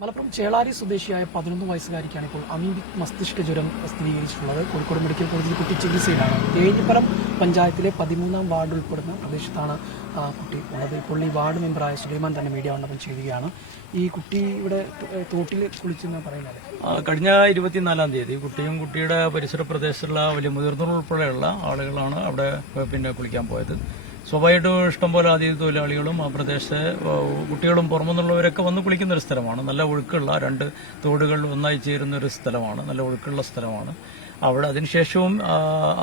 മലപ്പുറം ചേളാരി സ്വദേശിയായ പതിനൊന്ന് വയസ്സുകാരിക്കാണ് ഇപ്പോൾ അമീബിക് മസ്തിഷ്ക ജ്വരം സ്ഥിരീകരിച്ചിട്ടുള്ളത്. കോഴിക്കോട് മെഡിക്കൽ കോളേജിൽ കുട്ടി ചികിത്സയിലാണ്. ഏഴിപ്പുറം പഞ്ചായത്തിലെ പതിമൂന്നാം വാർഡ് ഉൾപ്പെടുന്ന പ്രദേശത്താണ് കുട്ടി ഉള്ളത്. ഇപ്പോൾ ഈ വാർഡ് മെമ്പറായ സുലൈമാൻ തന്നെ മീഡിയ വണ്ണപ്പം ചെയ്യുകയാണ്. ഈ കുട്ടി ഇവിടെ തോട്ടിൽ കുളിച്ചെന്ന് പറയുന്നത്. കഴിഞ്ഞ ഇരുപത്തിനാലാം തീയതി കുട്ടിയും കുട്ടിയുടെ പരിസര പ്രദേശത്തുള്ള വലിയ മുതിർന്നവർ ഉൾപ്പെടെയുള്ള ആളുകളാണ് അവിടെ പിന്നെ കുളിക്കാൻ പോയത്. സ്വാഭാവികമായിട്ടും ഇഷ്ടംപോലെ അതിഥി തൊഴിലാളികളും ആ പ്രദേശത്തെ കുട്ടികളും പുറമെന്നുള്ളവരൊക്കെ വന്ന് കുളിക്കുന്ന ഒരു സ്ഥലമാണ്. നല്ല ഒഴുക്കുള്ള രണ്ട് തോടുകൾ ഒന്നായി ചേരുന്ന ഒരു സ്ഥലമാണ്. നല്ല ഒഴുക്കുള്ള സ്ഥലമാണ്. അവിടെ അതിനുശേഷവും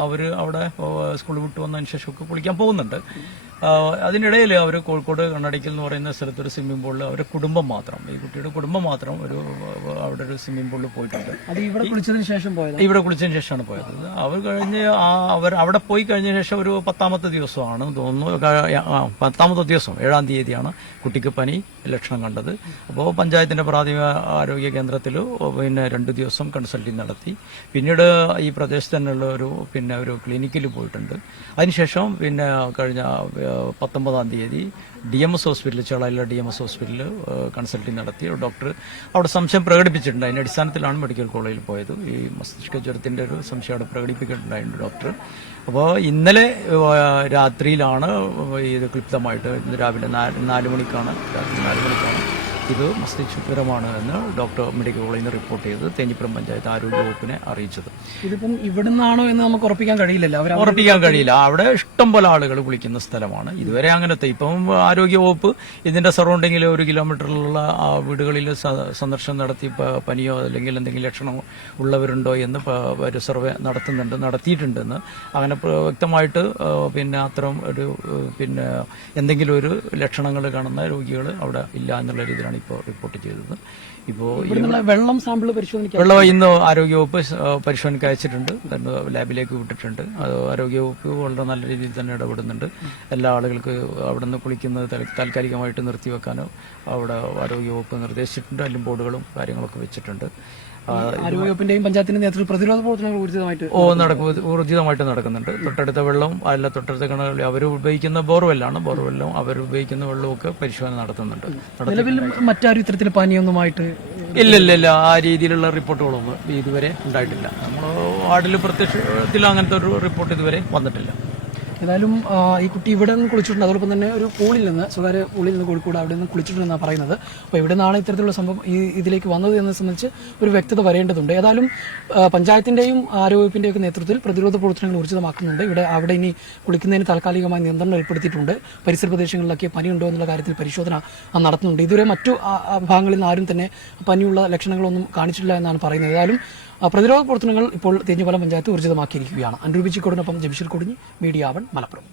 അവർ അവിടെ സ്കൂൾ വിട്ട് വന്നതിന് ശേഷമൊക്കെ കുളിക്കാൻ പോകുന്നുണ്ട്. അതിനിടയിൽ അവർ കോഴിക്കോട് കണ്ണടിക്കൽ എന്ന് പറയുന്ന സ്ഥലത്തൊരു സ്വിമ്മിംഗ് പൂളിൽ അവരുടെ കുടുംബം മാത്രം ഈ കുട്ടിയുടെ കുടുംബം മാത്രം ഒരു അവിടെ ഒരു സ്വിമ്മിംഗ് പൂളിൽ പോയിട്ടുണ്ട്. അത് ഇവിടെ കുളിച്ചതിന് ശേഷം പോയത്? ഇവിടെ കുളിച്ചതിന് ശേഷമാണ് പോയത്. അവർ കഴിഞ്ഞ് അവർ അവിടെ പോയി കഴിഞ്ഞ ശേഷം ഒരു പത്താമത്തെ ദിവസമാണ് തോന്നുന്നു. പത്താമത്തെ ദിവസം ഏഴാം തീയതിയാണ് കുട്ടിക്ക് പനി ലക്ഷണം കണ്ടത്. അപ്പോൾ പഞ്ചായത്തിന്റെ പ്രാഥമിക ആരോഗ്യ കേന്ദ്രത്തിൽ പിന്നെ രണ്ട് ദിവസം കൺസൾട്ടിങ് നടത്തി. പിന്നീട് ഈ പ്രദേശത്ത് തന്നെയുള്ള ഒരു പിന്നെ ഒരു ക്ലിനിക്കിൽ പോയിട്ടുണ്ട്. അതിനുശേഷം പിന്നെ കഴിഞ്ഞ പത്തൊമ്പതാം തീയതി ഡി എം എസ് ഹോസ്പിറ്റലിൽ ചേളയിലെ ഡി എം എസ് ഹോസ്പിറ്റലിൽ കൺസൾട്ടിങ് നടത്തി ഡോക്ടർ അവിടെ സംശയം പ്രകടിപ്പിച്ചിട്ടുണ്ട്. അതിന്റെ അടിസ്ഥാനത്തിലാണ് മെഡിക്കൽ കോളേജിൽ പോയത്. ഈ മസ്തിഷ്ക ജ്വരത്തിന്റെ ഒരു സംശയം അവിടെ പ്രകടിപ്പിച്ചിട്ടുണ്ടായിരുന്നു ഡോക്ടർ. അപ്പോൾ ഇന്നലെ രാത്രിയിലാണ് ഇത് ക്ലിപ്തമായിട്ട് രാവിലെ നാല് മണിക്കാണ് രാത്രി നാല് മണിക്കാണ് ഇത് മസ്തിഷ്കപരമാണ് എന്ന് ഡോക്ടർ മെഡിക്കൽ കോളേജിൽ നിന്ന് റിപ്പോർട്ട് ചെയ്തത്. തേഞ്ഞിപ്പുറം പഞ്ചായത്ത് ആരോഗ്യ വകുപ്പിനെ അറിയിച്ചത്. ഇതിപ്പം ഇവിടുന്നാണോ എന്ന് നമുക്ക് ഉറപ്പിക്കാൻ കഴിയില്ലല്ലോ. അവർ ഉറപ്പിക്കാൻ കഴിയില്ല. അവിടെ ഇഷ്ടം പോലെ ആളുകൾ കുളിക്കുന്ന സ്ഥലമാണ്. ഇതുവരെ അങ്ങനത്തെ ഇപ്പം ആരോഗ്യ വകുപ്പ് ഇതിന്റെ സറൗണ്ടിങ്ങിൽ ഒരു കിലോമീറ്ററിലുള്ള ആ വീടുകളിൽ സന്ദർശനം നടത്തി പനിയോ അല്ലെങ്കിൽ എന്തെങ്കിലും ലക്ഷണം ഉള്ളവരുണ്ടോ എന്ന് ഒരു സർവേ നടത്തുന്നുണ്ട് നടത്തിയിട്ടുണ്ടെന്ന് അങ്ങനെ വ്യക്തമായിട്ട് പിന്നെ അത്തരം ഒരു പിന്നെ എന്തെങ്കിലും ഒരു ലക്ഷണങ്ങൾ കാണുന്ന രോഗികൾ അവിടെ ഇല്ല എന്നുള്ള രീതിയിലാണ് ഇപ്പോൾ റിപ്പോർട്ട് ചെയ്തത്. ഇപ്പോൾ വെള്ളം സാമ്പിൾ പരിശോധനയ്ക്ക് വെള്ളം ഇന്ന് ആരോഗ്യവകുപ്പ് പരിശോധനയ്ക്ക് അയച്ചിട്ടുണ്ട്. ലാബിലേക്ക് വിട്ടിട്ടുണ്ട്. അത് ആരോഗ്യവകുപ്പ് വളരെ നല്ല രീതിയിൽ തന്നെ ഇടപെടുന്നുണ്ട്. എല്ലാ ആളുകൾക്ക് അവിടെ നിന്ന് കുളിക്കുന്നത് താൽ- താൽക്കാലികമായിട്ട് നിർത്തിവെക്കാനോ അവിടെ ആരോഗ്യവകുപ്പ് നിർദ്ദേശിച്ചിട്ടുണ്ട്. അല്ലും ബോർഡുകളും കാര്യങ്ങളൊക്കെ വെച്ചിട്ടുണ്ട്. ആരോഗ്യവകുപ്പിന്റെയും പഞ്ചായത്തിന്റെ നേതൃത്വത്തിൽ പ്രതിരോധ പ്രവർത്തനങ്ങൾ ഊർജിതമായിട്ട് ഓ നടക്കും ഊർജിതമായിട്ട് നടക്കുന്നുണ്ട്. തൊട്ടടുത്ത വെള്ളം അല്ല തൊട്ടടുത്ത കിണറുകൾ അവർ ഉപയോഗിക്കുന്ന ബോർവെല്ലാണ്. ബോർവെല്ലും അവർ ഉപയോഗിക്കുന്ന വെള്ളമൊക്കെ പരിശോധന നടത്തുന്നുണ്ട്. നിലവിൽ മറ്റാരും ഇത്തരത്തിൽ പനിയൊന്നുമായിട്ട് ഇല്ല ഇല്ല ആ രീതിയിലുള്ള റിപ്പോർട്ടുകളൊന്നും ഇതുവരെ ഉണ്ടായിട്ടില്ല. നമ്മൾ വാർഡിൽ പ്രത്യക്ഷത്തിൽ അങ്ങനത്തെ ഒരു റിപ്പോർട്ട് ഇതുവരെ വന്നിട്ടില്ല. ഏതായാലും ഈ കുട്ടി ഇവിടെ നിന്ന് കുളിച്ചിട്ടുണ്ട്. അതോടൊപ്പം തന്നെ ഒരു പൂളിൽ നിന്ന് സ്വകാര്യ പൂളിൽ നിന്ന് കോഴിക്കോട് അവിടെ നിന്ന് കുളിച്ചിട്ടുണ്ടെന്നാണ് പറയുന്നത്. അപ്പോൾ ഇവിടെ നിന്നാണ് ഇത്തരത്തിലുള്ള സംഭവം ഈ ഇതിലേക്ക് വന്നത് എന്ന് സംബന്ധിച്ച് ഒരു വ്യക്തത വരേണ്ടതുണ്ട്. ഏതായാലും പഞ്ചായത്തിന്റെയും ഒക്കെ നേതൃത്വത്തിൽ പ്രതിരോധ പ്രവർത്തനങ്ങൾ ഊർജിതമാക്കുന്നുണ്ട്. ഇവിടെ അവിടെ ഇനി കുളിക്കുന്നതിന് താൽക്കാലികമായി നിയന്ത്രണം ഏർപ്പെടുത്തിയിട്ടുണ്ട്. പരിസര പ്രദേശങ്ങളിലൊക്കെ പനിയുണ്ടോ എന്നുള്ള കാര്യത്തിൽ പരിശോധന നടത്തുന്നുണ്ട്. ഇതുവരെ മറ്റു ഭാഗങ്ങളിൽ നിന്ന് ആരും തന്നെ പനിയുള്ള ലക്ഷണങ്ങളൊന്നും കാണിച്ചിട്ടില്ല എന്നാണ് പറയുന്നത്. ഏതായാലും പ്രതിരോധ പ്രവർത്തനങ്ങൾ ഇപ്പോൾ തേഞ്ഞിപ്പാലം പഞ്ചായത്ത് ഊർജിതമാക്കിയിരിക്കുകയാണ് അനുരൂപിച്ചിക്കോടിനൊപ്പം ജംഷീർ കൊടിഞ്ഞ് മീഡിയ ആവൺ മലപ്പുറം.